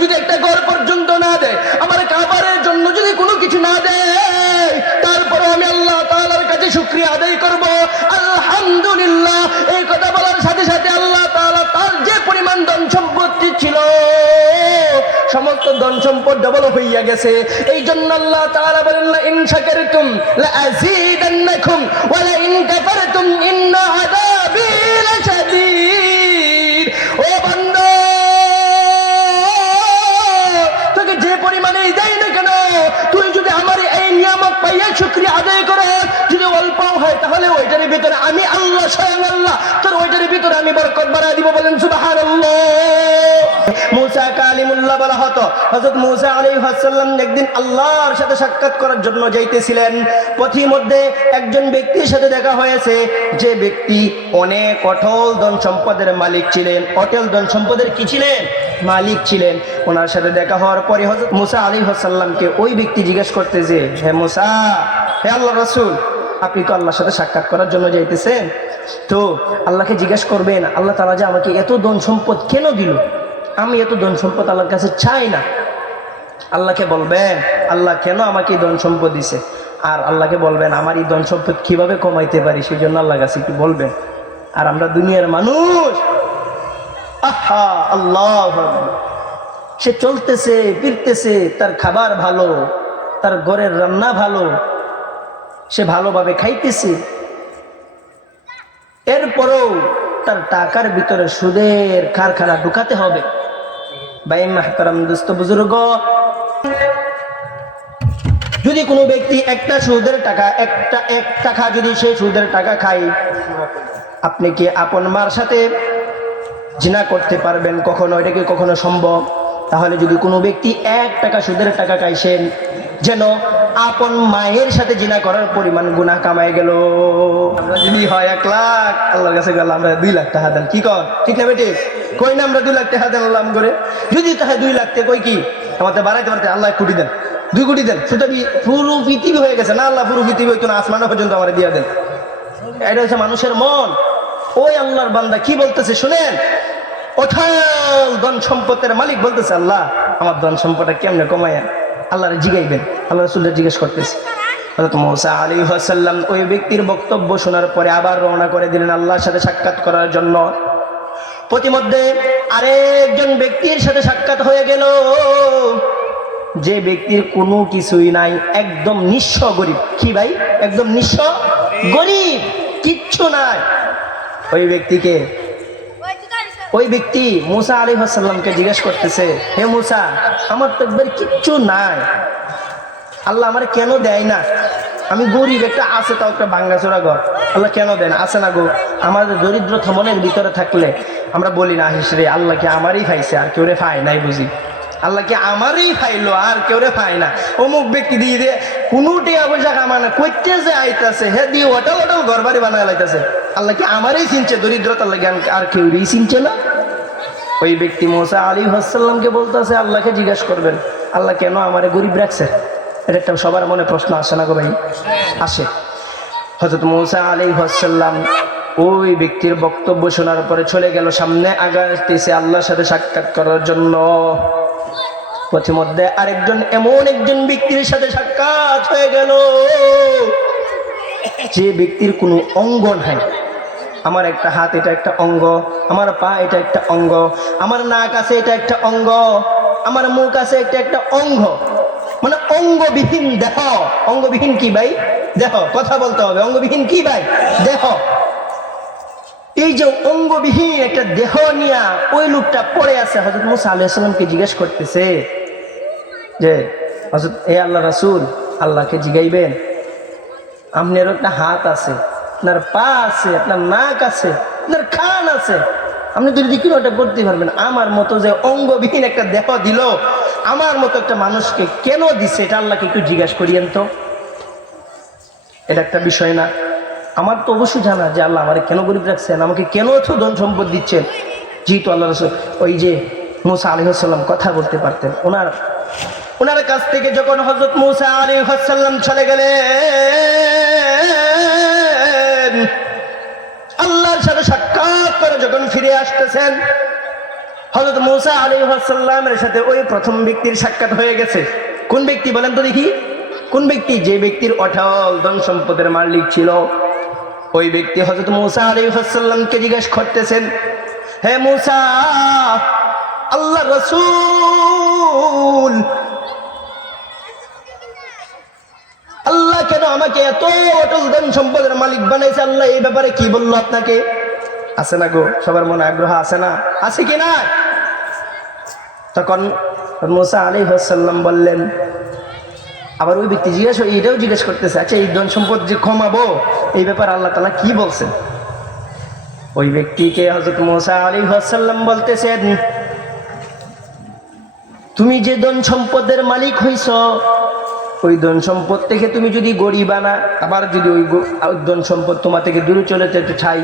যদি একটা ঘর পর্যন্ত না দেয়, আমার খাবারের জন্য যদি কোনো কিছু না দেয়, তারপরে আমি আল্লাহ তাআলার কাছে শুকরিয়া আদায় করব, আলহামদুলিল্লাহ। এই কথা বলার সাথে সাথে আল্লাহ তাআলা তার যে পরিমাণ ধন সম্পত্তি ছিল, সমস্ত ধন সম্পদ ডবল হইয়া গেছে। এই জন্য আল্লাহ তাআলা বলেন, লা ইন শাকারতুম লা আযীদান্নাকুম ওয়া লা ইন কাফারতুম ইন্না আযাবী লাশাদীদ। ও বান্দা, তোকে যে পরিমাণে দেই না কেন, তুই যদি আমার এই নিয়ামত পাইয়া শুকরিয়া আদায় করে, যদি অল্প হয় তাহলে ওইটার ভিতরে আমি আল্লাহ, স্বয়ং আল্লাহ তোর ওইটার ভিতরে আমি বরকত বাড়ায় দিব। বলেন সুবহানাল্লাহ। মুসা কালিমুল্লাহ বলা হতো। হযরত মুসা আলাইহিস সালাম একদিন আল্লাহর সাথে সাক্ষাৎ করার জন্য যাইতেছিলেন। পথির মধ্যে একজন ব্যক্তির সাথে দেখা হয়েছে, যে ব্যক্তি অনেক অটল ধন সম্পদের মালিক ছিলেন। অটল ধন সম্পদের কি ছিলেন? মালিক ছিলেন। ওনার সাথে দেখা হওয়ার পরে হযরত মুসা আলাইহিস সালামকে ওই ব্যক্তি জিজ্ঞেস করতেছে, হে মুসা, হে আল্লাহর রাসূল, আপনি তো আল্লাহর সাথে সাক্ষাৎ করার জন্য যাইতেছেন, তো আল্লাহকে জিজ্ঞেস করবেন আল্লাহ তাআলা যে আমাকে এত ধন সম্পদ কেন দিল? আমি এত ধন সম্পদ আল্লাহর কাছে চাই না। আল্লাহকে বলবেন আল্লাহ কেন আমাকে ধন সম্পদ দিছে, আর আল্লাহকে বলবেন আমার এই ধন সম্পদ কিভাবে কমাইতে পারি, সেই জন্য আল্লাহর কাছে একটু বলবেন। আর আমরা দুনিয়ার মানুষ, আহা আল্লাহ, সে চলতেছে ফিরতেছে, তার খাবার ভালো, তার ঘরের রান্না ভালো, সে ভালোভাবে খাইতেছে, এরপরেও তার টাকার ভিতরে সুদের কারখানা ঢুকাতে হবে। ভাই মাহতারাম দোস্ত বুজুর্গ, যদি কোনো ব্যক্তি একটা সুদের টাকা, এক টাকা যদি সে সুদের টাকা খায়, আপনি কি আপন মার সাথে জিনা করতে পারবেন কখনো? এটা কি কখনো সম্ভব? তাহলে যদি কোনো ব্যক্তি 1 টাকা সুদের টাকা খাইছেন, যেন আপন মায়ের সাথে জিনা করার পরিমাণ গুনাহ কামাই গেল। আমরা যদি হয় 1 লাখ, আল্লাহর কাছে গেলাম আমরা 2 লাখ টাকা দেন, কি কর? ঠিক না বেটি? কই না আমরা 2 লাখ টাকা দেন আল্লাহ করে? যদি তাহলে 2 লাখ টাকা কই কি আমাদের বাড়াইতে পারতে, আল্লাহ 1 কোটি দেন, 2 কোটি দেন, সেটা পুরো পৃথিবী হয়ে গেছে না? আল্লাহ পুরো পৃথিবী হইতো না, আসমানও পর্যন্ত আমরা দিয়ে দেন। এটা হচ্ছে মানুষের মন। ওই আল্লাহর বান্দা কি বলতেছে শুনেন, অথল ধন সম্পদের মালিক বলতেছে, আল্লাহ আমার ধন সম্পদটা কেমনে কমায়া? আল্লাহরে জিগাইবেন, আল্লাহ রাসূলের জিজ্ঞেস করতেছে। হযরত মুসা আলাইহিস সালাম ওই ব্যক্তির বক্তব্য শোনার পরে আবার রওনা করে দিলেন আল্লাহর সাথে সাক্ষাৎ করার জন্য। প্রতিমধ্যে আরেকজন ব্যক্তির সাথে সাক্ষাৎ হয়ে গেল, যে ব্যক্তির কোনো কিছুই নাই, একদম নিঃস্ব গরিব। কি ভাই? একদম নিঃস্ব গরিব, কিচ্ছু নাই। ওই ব্যক্তি মুসা আলাইহিস সালামকে জিজ্ঞেস করতেছে, হে মুসা, আমার তো একবার কিচ্ছু নাই, আল্লাহ আমার কেন দেয় না? আমি গরিব, একটা আছে তাও একটা ভাঙ্গাচোরা ঘর, আল্লাহ কেন দেয় না? আছে না গো? আমাদের দরিদ্রতা মনের ভিতরে থাকলে আমরা বলি না, হিসরে আল্লাহ কি আমারই খাইছে আর কেউ রে খায় নাই বুঝি? আল্লাহ কি আমারই খাইলো আর কেউ রে খায় না? অমুক ব্যক্তি দিয়ে দিয়ে কোনো টিয়া পয়সা কামানা কইতে যে আইতাছে, হে দিয়ে হোটেল হোটেল ঘর বাড়ি বানায় লাইতেছে, আল্লাহ কি আমারই চিনছে? দরিদ্রতা লাগে আর কেউ চিনছে না? ওই ব্যক্তি মুসা আলাইহিস সালামকে বলতেছে, আল্লাহকে জিজ্ঞাসা করবেন আল্লাহ কেন আমারে গরিব রাখছে? এটা একটা সবার মনে প্রশ্ন আসে না গো ভাই? আসে। হযরত মুসা আলাইহিস সালাম ওই ব্যক্তির বক্তব্য শোনার পরে চলে গেল, সামনে আগাইতেছে আল্লাহর সাথে সাক্ষাৎ করার জন্য। প্রতিমধ্যে আরেকজন এমন একজন ব্যক্তির সাথে সাক্ষাৎ হয়ে গেল, যে ব্যক্তির কোনো অঙ্গ নাই। আমার একটা হাত, এটা একটা অঙ্গ, আমার পা, এটা একটা অঙ্গ, আমার নাক আছে, এটা একটা অঙ্গ, আমার মুখ আছে, এটা একটা অঙ্গ, মানে অঙ্গবিহীন দেহ। অঙ্গবিহীন কি ভাই? দেহ। কথা বলতে হবে, অঙ্গবিহীন কি ভাই? দেহ। এই যে অঙ্গবিহীন একটা দেহ নিয়া ওই লোকটা পড়ে আছে, হযরত মুসা আলাইহিস সালামকে জিজ্ঞেস করতেছে যে, হযরত এ আল্লাহ রাসূল, আল্লাহকে জিগাইবেন আপনার একটা হাত আছে, আপনার পা আছে, আপনার নাক আছে, আপনার কান আছে, আপনি যদি কি ওটা করতে পারবেন? আমার মতো যে অঙ্গবিহীন একটা দেহ দিল, আমার মতো একটা মানুষকে কেন দিছে, এটা আল্লাহকে একটু জিজ্ঞাসা করিয়েন তো। এটা একটা বিষয় না? আমার তো অবশ্যই জানা যে আল্লাহ আমার কেন গরিব রাখছেন, আমাকে কেন এত ধন সম্পদ দিচ্ছেন। যেহেতু আল্লাহ রাসূল ওই যে মুসা আলাইহিস সালাম কথা বলতে পারতেন, ওনার কাছ থেকে যখন হযরত মুসা আলাইহিস সালাম চলে গেলেন, আল্লাহর সাথে সাক্ষাৎ করে যখন ফিরে আসতেছেন, হযরত মূসা আলাইহিস সালামের সাথে ওই প্রথম ব্যক্তির সাক্ষাৎ হয়ে গেছে। কোন ব্যক্তি বলেন তো দেখি? কোন ব্যক্তি? যে ব্যক্তির অঢল ধন সম্পদের মালিক ছিল। ওই ব্যক্তি হযরত মূসা আলাইহিস সালামকে জিজ্ঞেস করতেছেন, হে মূসা, আল্লাহর রাসূল, আল্লাহ কেন আমাকে এত অটল ধন সম্পদের মালিক বানাইছে? আল্লাহ এই ব্যাপারে কি বললো আপনাকে? আছে না গো? সবার মনে আগ্রহ আছে না? আছে কি না? তখন মূসা আলাইহিস সালাম বললেন, আবার ওই ব্যক্তি এটাও জিজ্ঞেস করতেছে, আচ্ছা এই ধন সম্পদ যে কমাবো এই ব্যাপারে আল্লাহ তাআলা কি বলছেন? ওই ব্যক্তিকে হযরত মূসা আলাইহিস সালাম বলতেছেন, তুমি যে ধন সম্পদের মালিক হইছ, ওই ধন সম্পদ থেকে তুমি যদি গরিব আনা, আবার যদি ওই ধন সম্পদ তোমার থেকে দূরে চলে যেতে চাই,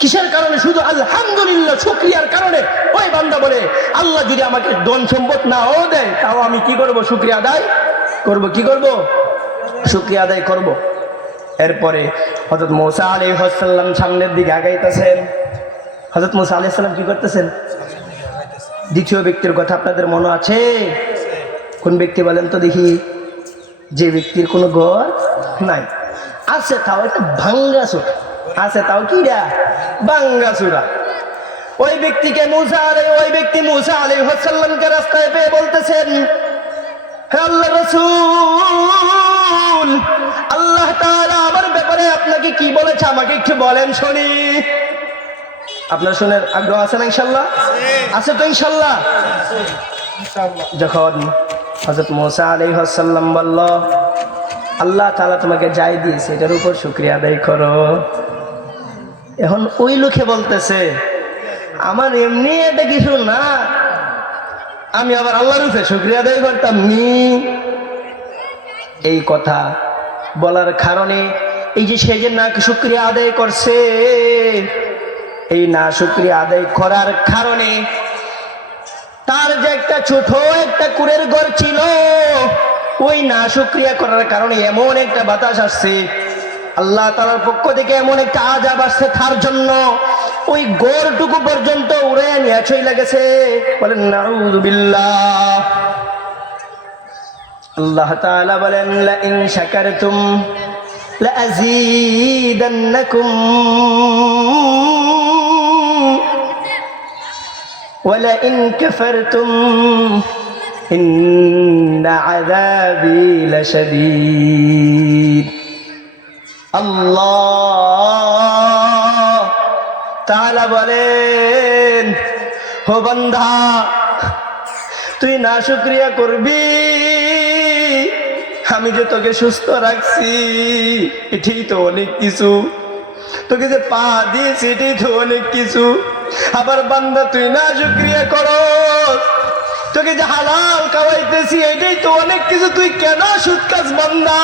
কিসের কারণে? শুধু আলহামদুলিল্লাহ শুকরিয়ার কারণে। ওই বান্দা বলে, আল্লাহ যদি আমাকে ধন সম্পদ নাও দেয়, তাও আমি কি করব? শুকরিয়া আদায় করব। কি করব? শুকরিয়া আদায় করব। এরপরে হযরত মূসা আলাইহিস সালাম সামনের দিকে আগাইতেছেন। হযরত মূসা আলাইহিস সালাম কি করতেছেন? দ্বিতীয় ব্যক্তির কথা আপনাদের মনে আছে? কোন ব্যক্তি বলেন তো দেখি? যে ব্যক্তির কোনো ঘর নাই, আছে তাও একটা ভাঙ্গা চোরা, আছে তাও কি রা? ভাঙ্গা চোরা। ওই ব্যক্তিকে ওই ব্যক্তি মূসা আলাইহিস সালামকে রাস্তায় পেয়ে বলতেছেন, হে আল্লাহর রাসূল, আল্লাহ তাআলা আমার ব্যাপারে আপনাকে কি বলেছে আমাকে একটু বলেন শুনি। আপনার শুনের আগ্রহ আছে না? ইনশাআল্লাহ আছে তো? ইনশাআল্লাহ। যখন হযরত মূসা আলাইহিস সালাম বলল, আল্লাহ তাআলা তোমাকে যাই দিয়েছে এটার উপর শুকরিয়া আদায় করো। এখন ওই লোকে বলতেছে, আমার এমনি এটা কিছু না, আমি আবার আল্লাহর উপরে শুকরিয়া আদায় করতাম নি। এই কথা বলার কারণে এই যে সে যে না শুকরিয়া আদায় করছে, এই না শুকরিয়া আদায় করার কারণে তার যে একটা ছোট একটা কুড়ের ঘর ছিল, ওই না শুকরিয়া করার কারণে এমন একটা বাতাস আসছে, আল্লাহ তাআলার পক্ষ থেকে এমন একটা আযাব আসছে তার জন্য, ওই ঘরটুকু পর্যন্ত উড়ে নিয়ে চলে গেছে। বলেন নাউযুবিল্লাহ। আল্লাহ তাআলা বলেন, লা ইন শাকারতুম লা আযীদান্নাকুম ওয়ালা ইন কাফারতুম ইন্না আযাবি লাশাদীদ। আল্লাহ তাআলা বলেন, ও বান্দা, তুই না শুকরিয়া করবি, আমি যে তোকে সুস্থ রাখছি এটাই তো অনেক কিছু, তোকে যে পা দিয়েছি এটাই তো অনেক কিছু। আবার বান্দা তুই না শুকরিয়া করো, তোকে যে হালাল খাওয়াইতেছি এটাই তো অনেক কিছু, তুই কেন সুদ খাস বান্দা?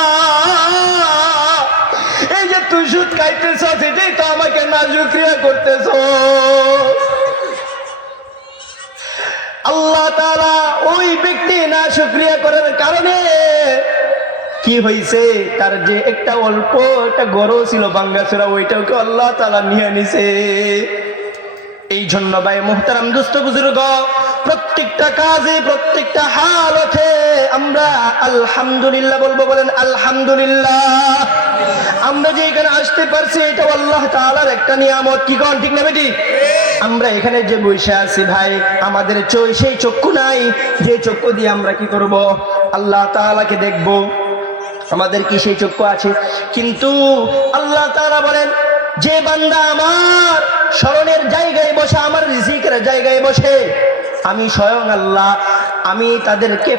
এই যে তুই সুদ খাইতেছ এটাই তো আমাকে না শুকরিয়া করতেছ। আল্লাহ তাআলা ওই ব্যক্তি না শুকরিয়া করার কারণে কি হয়েছে, তার যে একটা অল্প একটা গরু ছিল ভাঙ্গাচোরা, ওইটাকে আল্লাহ তাআলা নিয়ে নিছে। এই জন্য ভাই মুহতারাম দোস্ত বুজুর্গ, প্রত্যেকটা কাজে প্রত্যেকটা হালতে আমরা আলহামদুলিল্লাহ বলবো। বলেন আলহামদুলিল্লাহ। আমরা যে এখানে আসতে পারছি এটা আল্লাহ তাআলার একটা নিয়ামত। কি কোন ঠিক না বেটি? আমরা এখানে যে বসে আছি ভাই, আমাদের সেই চক্ষু নাই যে চক্ষু দিয়ে আমরা কি করব? আল্লাহ তাআলাকে দেখব। আমাদের কি সেই চক্ষু আছে? কিন্তু আল্লাহ তাআলা বলেন, যে বান্দা আমার স্মরণের জায়গায় বসে, আমার রিজিকের জায়গায় বসে, আমি স্বয়ং আল্লাহ আমি তাদেরকে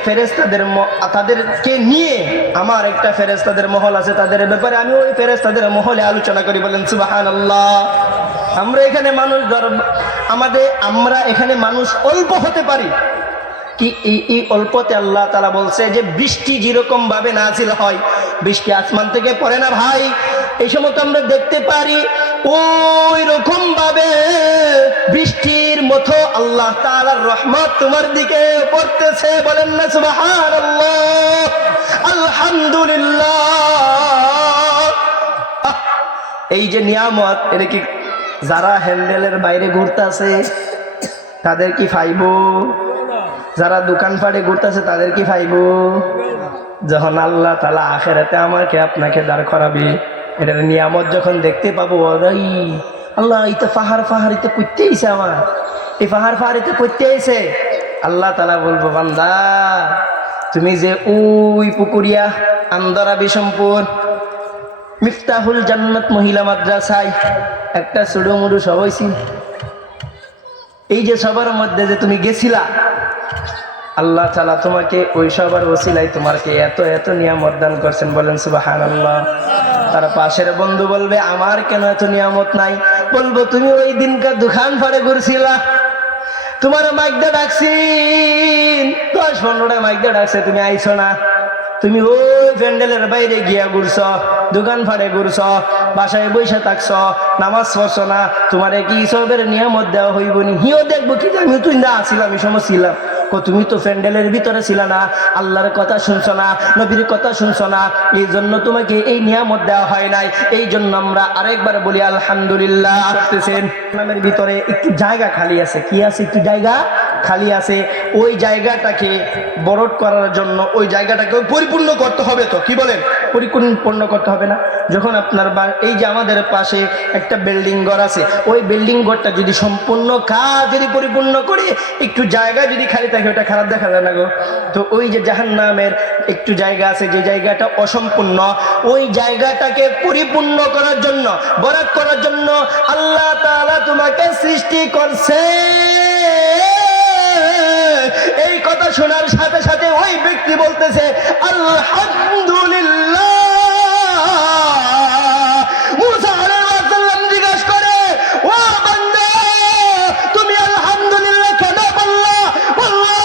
তাদেরকে নিয়ে আমার একটা ফেরেশতাদের মহল আছে, তাদের ব্যাপারে আমি ওই ফেরেশতাদের মহলে আলোচনা করি। বলেন সুবহানাল্লাহ। আমরা এখানে মানুষ আমরা এখানে মানুষ অল্প হতে পারি, কি এই অল্পতে আল্লাহ তাআলা বলছে যে বৃষ্টি যেরকম ভাবে নাজিল হয়, বৃষ্টি আসমান থেকে পড়ে না ভাই, এই সময় তো আমরা দেখতে পারি, ওই রকম ভাবে বৃষ্টির মতো আল্লাহ তাআলার রহমত তোমার দিকে পড়তেছে। বলেন না সুবহানাল্লাহ, আলহামদুলিল্লাহ। এই যে নিয়ামত, এটা কি যারা হ্যান্ডেলের বাইরে ঘুরতে আছে তাদের কি ফাইব? যারা দোকান পাটে ঘুরতেছে তাদের কি ফাইব? যখন আল্লাহ তাআলা আখিরাতে আমাকে আপনাকে দাঁড় করাবে, এটার নিয়ামত যখন দেখতে পাবো, ওই আল্লাহ এটা পাহাড় এটা করতে আইছে, আমার এই পাহাড় এটা করতে আইছে। আল্লাহ তাআলা বলবো, বান্দা তুমি যে ওই পুকুরিয়া আন্দরা বিশম্পুর মিফতাহুল জান্নাত মহিলা মাদ্রাসায় একটা ছোটো মুড়ু সব হয়েছি, এই যে সবার মধ্যে যে তুমি গেছিলা, আল্লাহ তাআলা তোমাকে ওই সবার ওসিলায় তোমাকে এত এত নিয়ামত দান করছেন। বলেন সুবহানাল্লাহ। তার পাশের বন্ধু বলবে, আমার কেন এত নিয়ামত নাই? বলবো, তুমি ওই দিনকার দোকান ফাড়ে ঘুরছিলা, তোমার মাইকদা ডাকছি 10-15টা মাইকদা ডাকছে, তুমি আইছো না। তুমি ওই প্যান্ডেলের বাইরে গিয়া ঘুরছ, দোকান ফাড়ে ঘুরছ, বাসায় বৈশা থাকছ, নামাজ পড়ছ না, তোমার কি সবের নিয়ামত দেওয়া হইব নি? হিও দেখবো কি আমি তুই না আসিলাম, এই সময় ছিলাম। তুমি তো প্যান্ডেলের ভিতরে ছিল না, আল্লাহর কথা শুনছো না, নবীর কথা শুনছো না, এই জন্য তোমাকে এই নিয়ামত দেওয়া হয় নাই। এই জন্য আমরা আরেকবার বলি আলহামদুলিল্লাহ। করতেছেন নামের ভিতরে একটু জায়গা খালি আছে, কি আছে? একটু জায়গা খালি আছে। ওই জায়গাটাকে বরট করার জন্য ওই জায়গাটাকে পরিপূর্ণ করতে হবে। তো কি বলেন? পরিপূর্ণ করতে হবে না? যখন আপনার এই যে আমাদের পাশে একটা বিল্ডিং ঘর আছে, ওই বিল্ডিং ঘরটা যদি সম্পূর্ণ কাজ যদি পরিপূর্ণ করে একটু জায়গা যদি খালি থাকে, ওটা খারাপ দেখা যায় না গো? তো ওই যে জাহান্নামের একটু জায়গা আছে, যে জায়গাটা অসম্পূর্ণ, ওই জায়গাটাকে পরিপূর্ণ করার জন্য, বরাত করার জন্য আল্লাহ তাআলা তোমাকে সৃষ্টি করছে। এই কথা শোনার সাথে সাথে ওই ব্যক্তি বলতেছে আলহামদুলিল্লাহ। মুসা আলাইহিস সালাম জিজ্ঞাসা করে, ও বান্দা তুমি আলহামদুলিল্লাহ কেন বললা? বললো,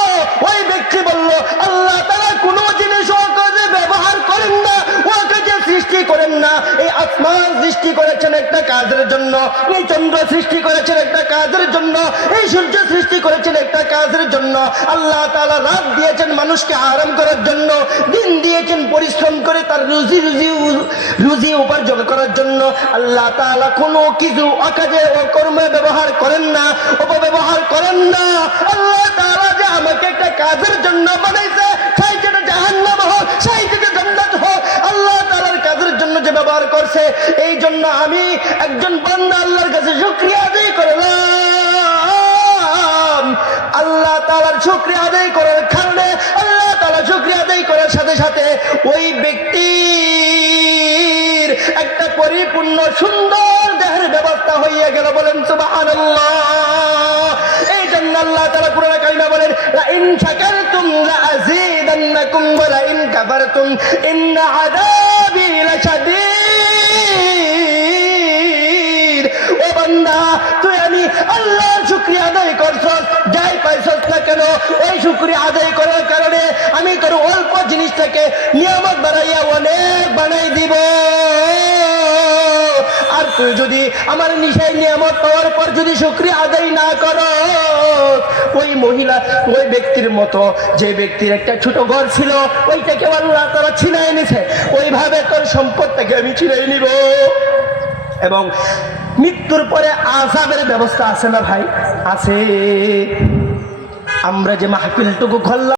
ওই ব্যক্তি বলল, আল্লাহ তাআলা কোন জিনিস ওকে ব্যবহার করেন না, ওকে যে সৃষ্টি করেন না। এই আসমান সৃষ্টি করেছেন একটা কাজের জন্য, এই চন্দ্র সৃষ্টি করেছেন একটা কাজের জন্য, এই সূর্য সৃষ্টি করেছেন একটা কাজের জন্য। আল্লাহ তাআলা রাত দিয়েছেন মানুষকে আরাম করার জন্য, দিন দিয়েছেন পরিশ্রম করে তার রুজি উপার্জন করার জন্য। আল্লাহ তাআলা কোনো কিছু অকাজে ও কর্মে ব্যবহার করেন না, অপব্যবহার করেন না। আল্লাহ তাআলা যে আমাকে একটা কাজের জন্য বানাইছে, সেই যেটা জাহান্নাম হোক, সেই যেটা জান্নাত হোক, আল্লাহ তাআলার কাজের জন্য যে ব্যবহার করছে, এই জন্য আমি একজন বান্দা আল্লাহর কাছে শুকরিয়া আদায় করলাম। আল্লাহ তাআলার শুকরিয়া আদায় করার কারণে, আল্লাহ তাআলা শুকরিয়া আদায় করার সাথে সাথে ওই ব্যক্তির একটা পরিপূর্ণ সুন্দর দেহের ব্যবস্থা হইয়া গেল। বলেন সুবহানাল্লাহ। এই জন্য আল্লাহ তাআলা কুরআনে কারিমে বলেন, লা ইন শাকারতুম লা আযীদান্নাকুম ওয়া লা ইন কাফারতুম ইন্না আযাবি লাশাদীদ। ও বান্দা, তুই আমি আল্লাহর শুকরিয়া আদায় করছস, যাই পাইছস না কেন, ওই শুকরিয়া আদায় করার কারণে আমি তোর অল্প জিনিসটাকে নিয়ামত বাড়াইয়া অনেক বানাই দিব। আর তুই যদি আমার নিশায় নিয়ামত পাওয়ার পর যদি শুকরিয়া আদায় না করো, ওই মহিলা, ওই ব্যক্তির মতো, যে ব্যক্তির একটা ছোট ঘর ছিল, ওইটাকে আল্লাহ তাআলা ছিনাই নিছে, ওইভাবে তোর সম্পদটাকে আমি ছিনাই নিব। এবং মৃত্যুর পরে আযাবের ব্যবস্থা আছে না ভাই? আছে। আমরা যে মাহফিলটুকু করলাম,